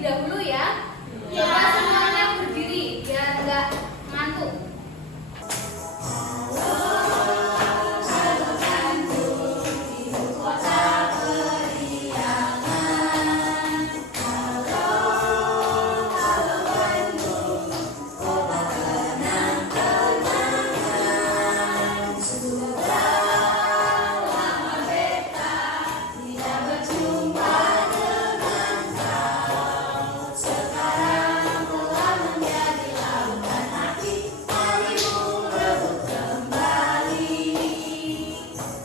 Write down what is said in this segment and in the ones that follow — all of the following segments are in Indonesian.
terlebih dahulu ya. Coba semuanya berdiri biar nggak ngantuk.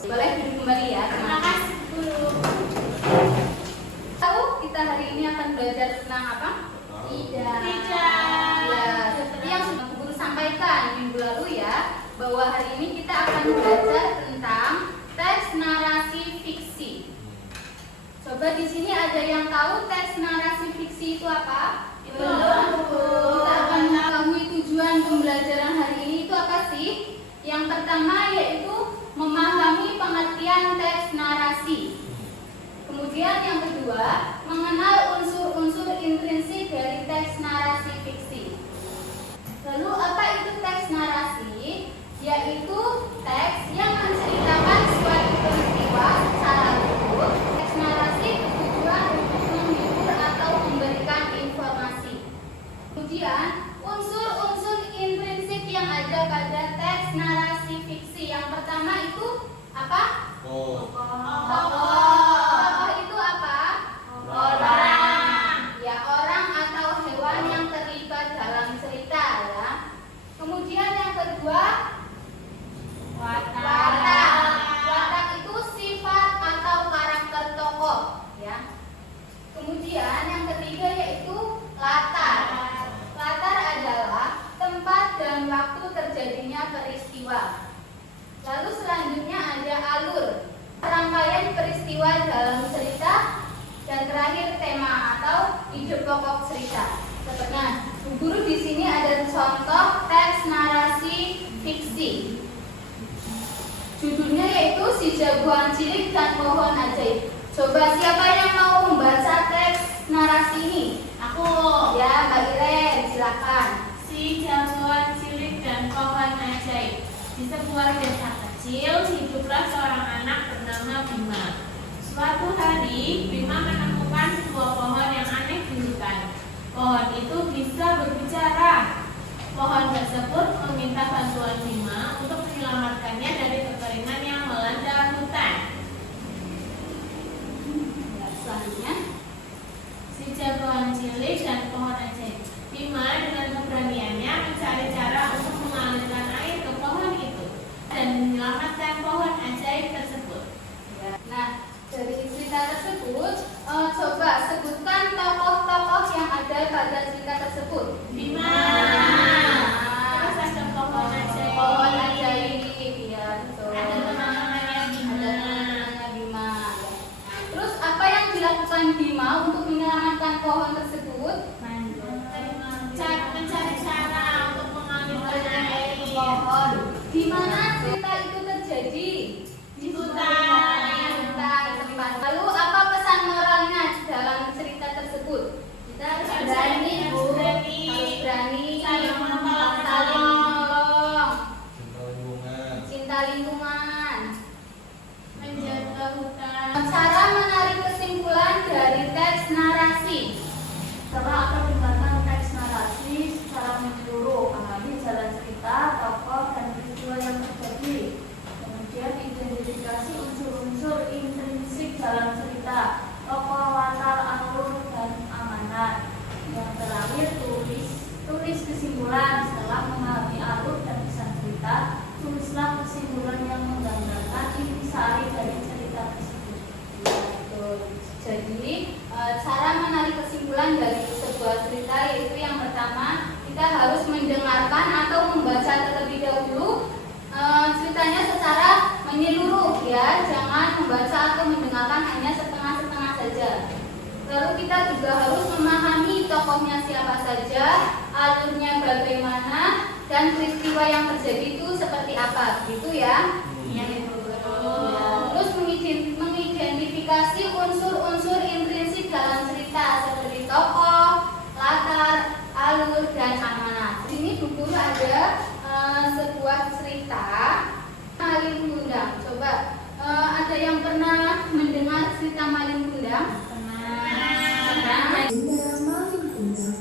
Boleh duduk kembali ya. Terima kasih guru. Tahu kita hari ini akan belajar tentang apa? Tidak. Ya, seperti yang sudah guru sampaikan minggu lalu ya, bahwa hari ini kita akan belajar tentang teks narasi fiksi. Coba di sini ada yang tahu teks narasi fiksi itu apa? Belum. Kita akan mengetahui tujuan pembelajaran hari ini itu apa sih? Yang pertama yaitu memahami pengertian teks narasi. Kemudian yang kedua, mengenal unsur-unsur intrinsik dari teks narasi fiksi. Lalu apa itu teks narasi? Yaitu teks yang menceritakan suatu peristiwa secara utuh. Teks narasi bertujuan untuk menghibur atau memberikan informasi. Kemudian unsur-unsur intrinsik yang ada pada teks narasi fiksi. Yang pertama itu apa? Tokoh itu apa? Orang. Ya, orang atau hewan yang terlibat dalam cerita ya. Kemudian yang kedua, watak. Watak itu sifat atau karakter tokoh ya. Kemudian yang ketiga yaitu latar. Latar adalah tempat dan waktu terjadinya peristiwa. Lalu selanjutnya ada alur, rangkaian peristiwa dalam cerita, dan terakhir tema atau ide pokok cerita. Nah, guru di sini ada contoh teks narasi fiksi. Judulnya yaitu Si Jagoan Cilik dan Pohon Ajaib. Coba siapa yang mau membaca teks narasi ini? Aku. Ya, Mbak Iren, silakan. Si Jagoan Cilik dan Pohon Ajaib. Di sebuah desa kecil hiduplah seorang anak bernama Bima. Suatu hari Bima menemukan sebuah pohon yang aneh di hutan. Pohon itu bisa berbicara. Pohon tersebut meminta bantuan Bima untuk menyelamatkannya dari kekeringan yang melanda hutan. Selanjutnya, Si Jagoan Cilik dan Pohon Ajaib. Bima dengan keberaniannya mencari cara untuk mengalirkan air ke pohon itu dan menyelamatkan pohon ajaib tersebut. nah dari cerita tersebut, coba sebutkan tokoh-tokoh yang ada pada cerita tersebut. Bima. Nah, Terus ada pohon ajaib. Pohon Ajaib, ya betul. Ada teman-temannya Bima. Ada teman-temannya Bima. Terus apa yang dilakukan Bima untuk menyelamatkan pohon tersebut? Mencari cara untuk mengalirkan air Ke pohon. Di mana cerita itu terjadi? di hutan. Lalu apa pesan moralnya dalam cerita tersebut? Kita harus berani, Bu. Harus berani, Saling menolong. saling menolong, Cinta lingkungan. Menjaga hutan. Cara menarik kesimpulan dari teks narasi. Setelah akan dibacakan teks narasi secara menyeluruh, pahami jalan cerita, tokoh, dan peristiwa yang terjadi. Kemudian identifikasi unsur-unsur intrinsik dalam cerita, tokoh, latar, alur, dan amanat. Yang terakhir tulis kesimpulan. Setelah memahami alur dan pesan cerita, tulislah kesimpulan yang menggambarkan intisari dari cerita tersebut. Betul. Jadi cara menarik kesimpulan dari sebuah cerita yaitu yang pertama kita harus mendengarkan atau membaca terlebih dahulu ceritanya secara menyeluruh ya, jangan membaca atau mendengarkan hanya setengah-setengah saja. Lalu kita juga harus memahami tokohnya siapa saja, alurnya bagaimana, dan peristiwa yang terjadi itu seperti apa, gitu ya. Terus mengidentifikasi unsur-unsur intrinsik dalam cerita seperti tokoh, ada yang pernah mendengar cerita Malin Kundang? Legenda Malin Kundang.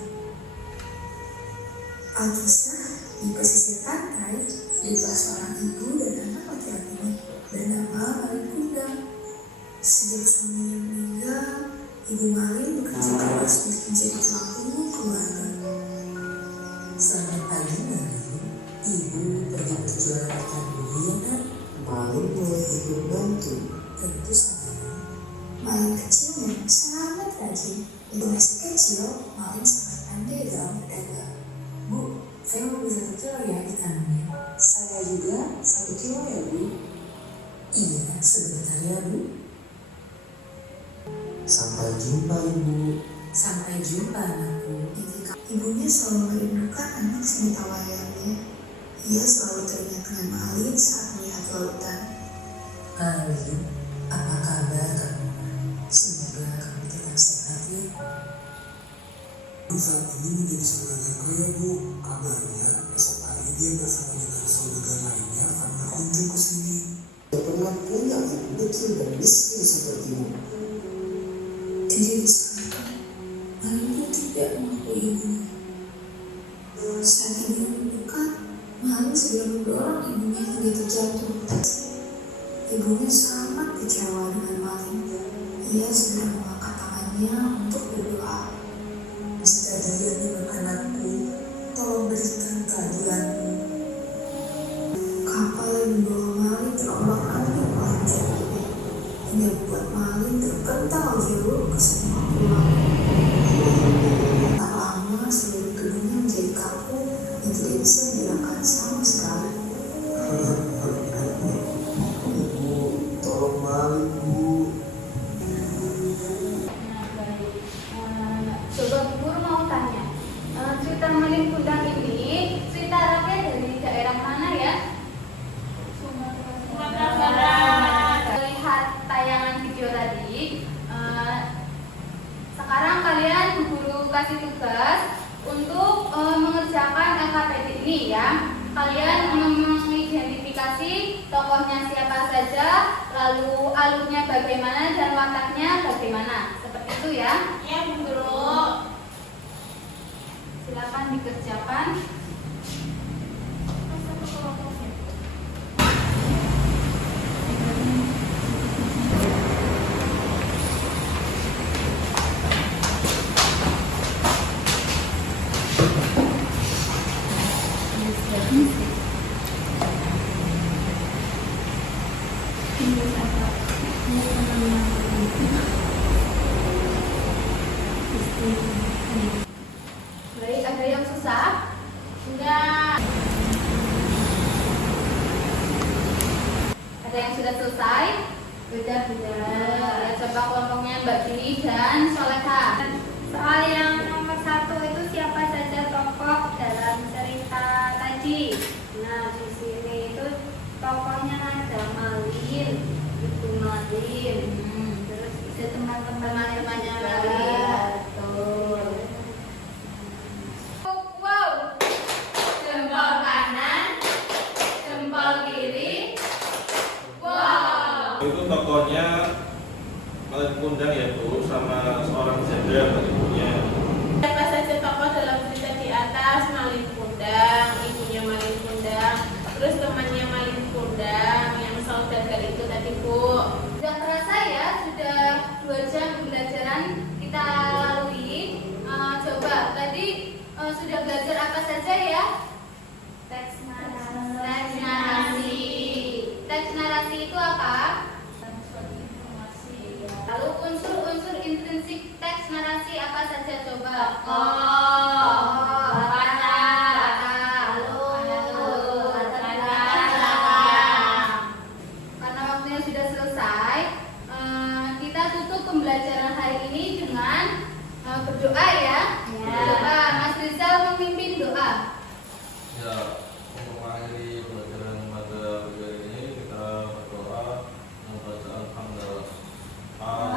Alkisah di pesisir pantai hiduplah seorang ibu dan anak laki-laki bernama Malin Kundang. Sejak suaminya meninggal, ibu Malin bekerja keras untuk menjadi tulang punggung keluarga. Selamat pagi Malin, ibu pergi berjualan ikan dulu ya nak. Malin boleh ibu bantu. Tentu saja. Malin kecil memang sangat rajin. Ibu masih kecil, Malin sangat pandai dalam berdagang. Bu, saya mau beli 1 kilo ya ikannya. Saya juga 1 kilo ya bu. Iya, sebentar ya bu. Sampai jumpa ibu. Sampai jumpa anakku. Ibunya selalu merindukan anak seminta wayangnya. Ia selalu teringat dengan Malin saat melihat lautan. Malin, apa kabar kamu? Semoga kamu tetap sehat ya. Saat ini menjadi saudagar kaya bu. Kabarnya esok hari dia bersama dengan saudagar lainnya akan berkunjung ke sini. Tidak pernah punya ibu kecil dan miskin sepertimu. Tidak disangka, Malin pun tidak mengakui ibunya. Saat ibunya mendekat, Malin segera mendorong ibunya hingga terjatuh. Ibunya sangat kecewa dengan Malin. Ia segera mengangkat tangannya untuk berdoa. Jika dia dengan anakku, tolong berikan keadilanmu. Kapal yang membawa Malin terombang-ambing oleh jatuhnya, hingga membuat Malin terpental jauh ke sebuah pulau. Tak lama seluruh tubuhnya menjadi kaku dan tidak bisa digerakkan sama sekali. Ibu, tolong Malin bu. Coba Bu Guru mau tanya, cerita Malin Kundang ini cerita rakyat dari daerah mana ya? Sumatera Barat. Melihat tayangan video tadi, sekarang kalian Bu Guru kasih tugas untuk mengerjakan LKPD ini ya. Kalian mengidentifikasi tokohnya siapa saja, lalu alurnya bagaimana dan wataknya bagaimana. Seperti itu ya. Ya Bu Guru. Silakan dikerjakan. Baik, ada yang susah? Enggak. Ada yang sudah selesai? Sudah. Ya, coba kelompoknya Mbak Dini dan Soleha. Soal yang nomor 1 itu siapa saja tokoh dalam cerita tadi. Nah, di sini itu tokohnya ada Malin, Ibu Malin, terus ada teman-temannya Malin. Betul. Wow. Jempol kanan, jempol kiri. Wow. Itu tokohnya Malin Kundang ya Bu, sama seorang jenderal ibunya. Siapa saja tokoh dalam cerita di atas? Malin Kundang, ibunya Malin Kundang, terus temannya Malin Kundang yang saudagar itu tadi Bu. Sudah terasa ya, sudah 2 jam pembelajaran kita lalui. Coba tadi sudah belajar apa saja ya? Teks Teks narasi. Teks narasi itu apa? Lalu unsur-unsur intrinsik teks narasi apa saja coba? Kata, alur, latar belakang. Karena waktunya sudah selesai, kita tutup pembelajaran hari ini dengan berdoa ya. Berdoa. Mas Rizal memimpin doa. Ya, untuk mengakhiri pelajaran pada hari ini kita berdoa membaca Alhamdulillah.